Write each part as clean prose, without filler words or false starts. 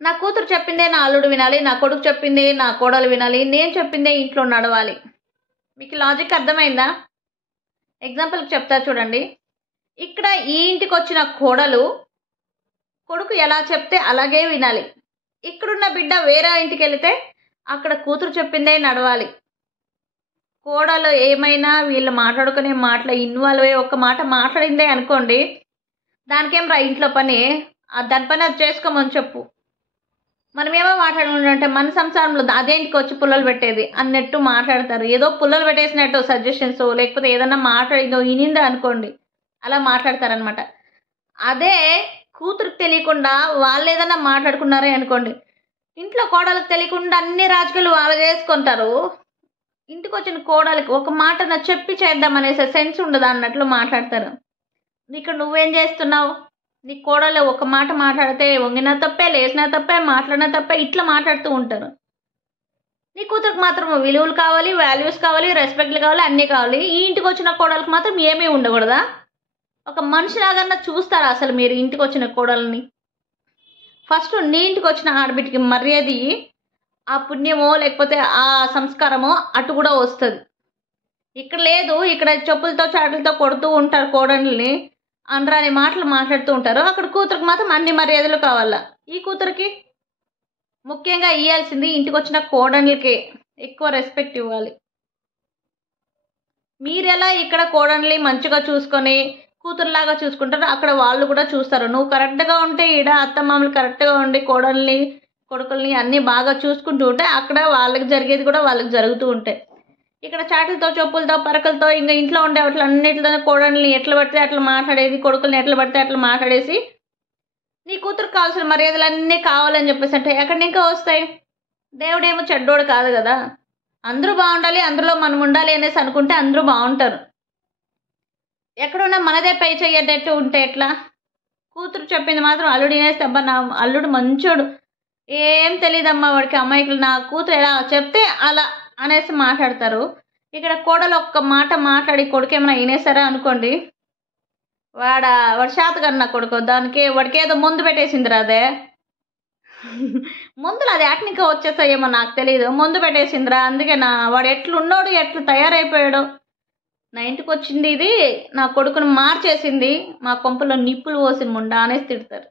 నా కూతురు చెప్పిందే నా అల్లుడు వినాలి, నా కొడుకు చెప్పిందే నా కోడలు వినాలి, నేను చెప్పిందే ఇంట్లో నడవాలి. మీకు లాజిక్ అర్థమైందా? ఎగ్జాంపుల్కి చెప్తా చూడండి. ఇక్కడ ఈ ఇంటికి వచ్చిన కోడలు కొడుకు ఎలా చెప్తే అలాగే వినాలి. ఇక్కడున్న బిడ్డ వేరే ఇంటికి వెళితే అక్కడ కూతురు చెప్పిందే నడవాలి. కోడలు ఏమైనా వీళ్ళు మాట్లాడుకునే మాటలు ఇన్వాల్వ్ అయ్యి ఒక మాట మాట్లాడిందే అనుకోండి, దానికేం రా ఇంట్లో పని, దాని పని అది చేసుకోమని చెప్పు. మనమేమో మాట్లాడుకుంటుంటే మన సంసారంలో అదేంటికి వచ్చి పుల్లలు పెట్టేది అన్నట్టు మాట్లాడతారు. ఏదో పుల్లలు పెట్టేసినట్టు సజెషన్స్ లేకపోతే ఏదన్నా మాట్లాడిందో ఇనిందా అనుకోండి, అలా మాట్లాడతారనమాట. అదే కూతురికి తెలియకుండా వాళ్ళు ఏదన్నా మాట్లాడుకున్నారే అనుకోండి, ఇంట్లో కోడలకు తెలియకుండా అన్ని రాజకీయాలు వాళ్ళు చేసుకుంటారు. ఇంటికి వచ్చిన కోడలికి ఒక మాట నా చెప్పి చేద్దాం అనేసి సెన్స్ ఉండదు అన్నట్లు మాట్లాడతారు. ఇక్కడ నువ్వేం చేస్తున్నావు? నీ కోడలు ఒక మాట మాట్లాడితే వంగినా తప్పే, లేచినా తప్పే, మాట్లాడినా తప్పే, ఇట్లా మాట్లాడుతూ ఉంటారు. నీ కూతురికి మాత్రం విలువలు కావాలి, వాల్యూస్ కావాలి, రెస్పెక్ట్లు కావాలి, అన్నీ కావాలి. ఈ ఇంటికి వచ్చిన కోడలకు మాత్రం ఏమీ ఉండకూడదా? ఒక మనిషిలాగన్నా చూస్తారా అసలు మీరు ఇంటికి వచ్చిన కోడల్ని? ఫస్ట్ నీ ఇంటికి వచ్చిన ఆడబిడ్డకి మర్యాద ఇయ్యి. ఆ పుణ్యమో లేకపోతే ఆ సంస్కారమో అటు కూడా వస్తుంది. ఇక్కడ లేదు, ఇక్కడ చెప్పులతో చాటలతో కొడుతూ ఉంటారు కోడళ్ళని, అనరాని మాటలు మాట్లాడుతూ ఉంటారు. అక్కడ కూతురికి మాత్రం అన్ని మర్యాదలు కావాలా. ఈ కూతురికి ముఖ్యంగా ఇవ్వాల్సింది ఇంటికి వచ్చిన కోడళ్ళకే ఎక్కువ రెస్పెక్ట్ ఇవ్వాలి. మీరెలా ఇక్కడ కోడళ్ళని మంచిగా చూసుకొని కూతురులాగా చూసుకుంటారు, అక్కడ వాళ్ళు కూడా చూస్తారు. నువ్వు కరెక్ట్గా ఉంటే ఈడ అత్తమామలు కరెక్ట్గా ఉండి కోడల్ని కొడుకుల్ని అన్నీ బాగా చూసుకుంటూ ఉంటే అక్కడ వాళ్ళకి జరిగేది కూడా వాళ్ళకి జరుగుతూ ఉంటాయి. ఇక్కడ చాటలతో చెప్పులతో పరకలతో ఇంకా ఇంట్లో ఉండే అట్లా అన్నిటితో కోడల్ని ఎట్లా పడితే అట్లా మాట్లాడేది, కొడుకుల్ని ఎట్లా పడితే అట్లా మాట్లాడేసి నీ కూతురుకు కావాల్సిన మర్యాదలు అన్నీ కావాలని చెప్పేసి అంటే ఎక్కడి ఇంకా వస్తాయి? దేవుడేమో చెడ్డోడు కాదు కదా. అందరూ బాగుండాలి, అందులో మనం ఉండాలి అనేసి అనుకుంటే అందరూ బాగుంటారు. ఎక్కడున్నా మనదే పై చెయ్యేటట్టు ఉంటే ఎట్లా? కూతురు చెప్పింది మాత్రం అల్లుడు వినేస్తే అబ్బా నా అల్లుడు మంచోడు, ఏం తెలియదమ్మా వాడికి అమ్మాయికి, నా కూతురు ఎలా చెప్తే అలా అనేసి మాట్లాడతారు. ఇక్కడ కోడలు ఒక్క మాట మాట్లాడి కొడుకు ఏమైనా వినేసారా అనుకోండి, వాడు శాతకన్నా కొడుకు వాడికి ఏదో ముందు పెట్టేసిందిరా. అదే ముందులు అది యాక్నికా వచ్చేస్తాయేమో నాకు తెలియదు, ముందు పెట్టేసిందిరా. అందుకే వాడు ఎట్లున్నాడు ఎట్లు తయారైపోయాడు, నా ఇంటికి వచ్చింది ఇది నా కొడుకును మార్చేసింది, మా కొంపలో నిప్పులు పోసిన ముండా అనేసి తిడతారు.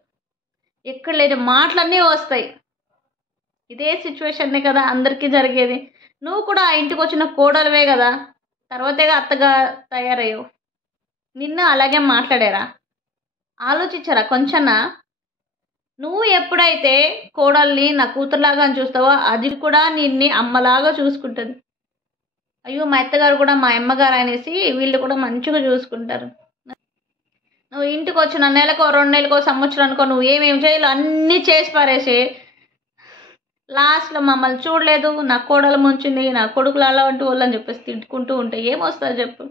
ఎక్కడ లేని మాటలన్నీ వస్తాయి. ఇదే సిచ్యువేషన్నే కదా అందరికీ జరిగేది. నువ్వు కూడా ఆ ఇంటికి వచ్చిన కోడలువే కదా, తర్వాతేగా అత్తగా తయారయ్యావు. నిన్ను అలాగే మాట్లాడారా? ఆలోచించారా కొంచెన్నా? నువ్వు ఎప్పుడైతే కోడల్ని నా కూతురులాగా అని చూస్తావో అది కూడా నిన్ని అమ్మలాగా చూసుకుంటుంది. అయ్యో మా అత్తగారు కూడా మా అమ్మగారు అనేసి వీళ్ళు కూడా మంచిగా చూసుకుంటారు. నువ్వు ఇంటికి వచ్చిన నెలకో 2 నెలలకో సంవత్సరానికో నువ్వు ఏమేమి చేయాలో అన్నీ చేసి పారేసి లాస్ట్లో మమ్మల్ని చూడలేదు, నా కోడలు ముంచింది, నా కొడుకులు అలాంటి వాళ్ళు అని చెప్పేసి తిట్టుకుంటూ ఉంటే ఏమొస్తుంది చెప్పు?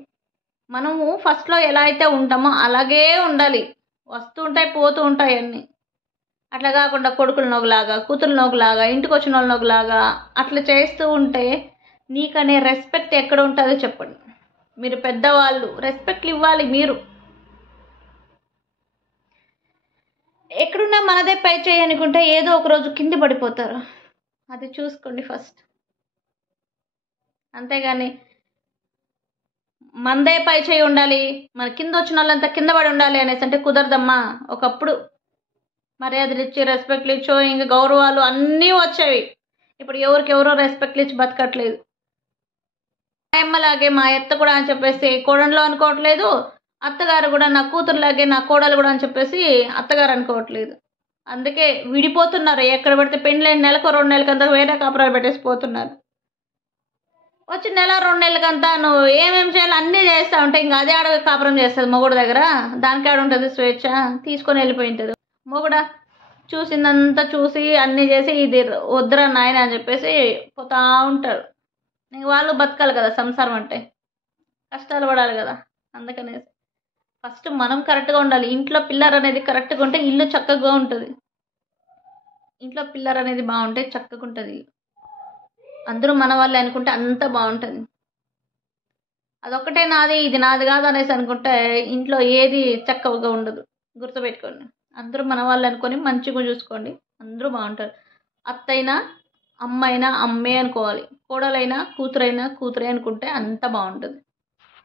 మనము ఫస్ట్లో ఎలా అయితే ఉంటామో అలాగే ఉండాలి. వస్తూ ఉంటాయి పోతూ ఉంటాయి అన్నీ. అట్లా కాకుండా కొడుకులు నోగులాగా, కూతురు నోగులాగా, ఇంటికి వచ్చిన వాళ్ళు నోగులాగా అట్లా చేస్తూ ఉంటే నీకనే రెస్పెక్ట్ ఎక్కడ ఉంటుందో చెప్పండి. మీరు పెద్దవాళ్ళు, రెస్పెక్ట్లు ఇవ్వాలి. మీరు ఎక్కడున్నా మనదే పై చేయనుకుంటే ఏదో ఒక రోజు కింద పడిపోతారు. అది చూసుకోండి ఫస్ట్. అంతేగాని మనదే పై చేయి ఉండాలి, మన కింద వచ్చిన వాళ్ళంతా కింద పడి ఉండాలి అనేసి అంటే కుదరదమ్మా. ఒకప్పుడు మర్యాదలు ఇచ్చి రెస్పెక్ట్లు ఇచ్చో ఇంకా గౌరవాలు అన్నీ వచ్చేవి. ఇప్పుడు ఎవరికెవరో రెస్పెక్ట్లు ఇచ్చి బతకట్లేదు. మా అమ్మలాగే మా అత్త కూడా అని చెప్పేసి కోడళ్ళు అనుకోవట్లేదు, అత్తగారు కూడా నా కూతురులాగే నా కోడలు కూడా అని చెప్పేసి అత్తగారు అనుకోవట్లేదు. అందుకే విడిపోతున్నారు. ఎక్కడ పడితే పెళ్ళైన నెలకు 2 నెలలకంతా వేరే కాపురాలు పెట్టేసి పోతున్నారు. వచ్చి నెల 2 నెలలకంతా నువ్వు ఏమేమి చేయాలో అన్నీ చేస్తూ ఉంటే ఇంకా అదే ఆడ కాపురం చేస్తుంది మొగుడు దగ్గర. దానికి ఆడ ఉంటుంది స్వేచ్ఛ, తీసుకొని వెళ్ళిపోయింటుంది. మొగుడ చూసిందంతా చూసి అన్నీ చేసి ఇది వద్దురా నాయన అని చెప్పేసి పోతూ ఉంటారు. ఇంక వాళ్ళు బతకాలి కదా, సంసారం అంటే కష్టాలు పడాలి కదా. అందుకనేసి ఫస్ట్ మనం కరెక్ట్గా ఉండాలి. ఇంట్లో పిల్లర్ అనేది కరెక్ట్గా ఉంటే ఇల్లు చక్కగా ఉంటుంది. ఇంట్లో పిల్లర్ అనేది బాగుంటే చక్కగా ఉంటుంది. అందరూ మన వాళ్ళే అనుకుంటే అంత బాగుంటుంది. అదొక్కటే నాది ఇది నాది కాదు అనేసి అనుకుంటే ఇంట్లో ఏది చక్కగా ఉండదు. గుర్తుపెట్టుకోండి, అందరూ మన వాళ్ళు అనుకొని మంచిగా చూసుకోండి. అందరూ బాగుంటారు. అత్తైనా అమ్మైనా అమ్మే అనుకోవాలి, కోడలైనా కూతురైనా కూతురే అనుకుంటే అంత బాగుంటుంది.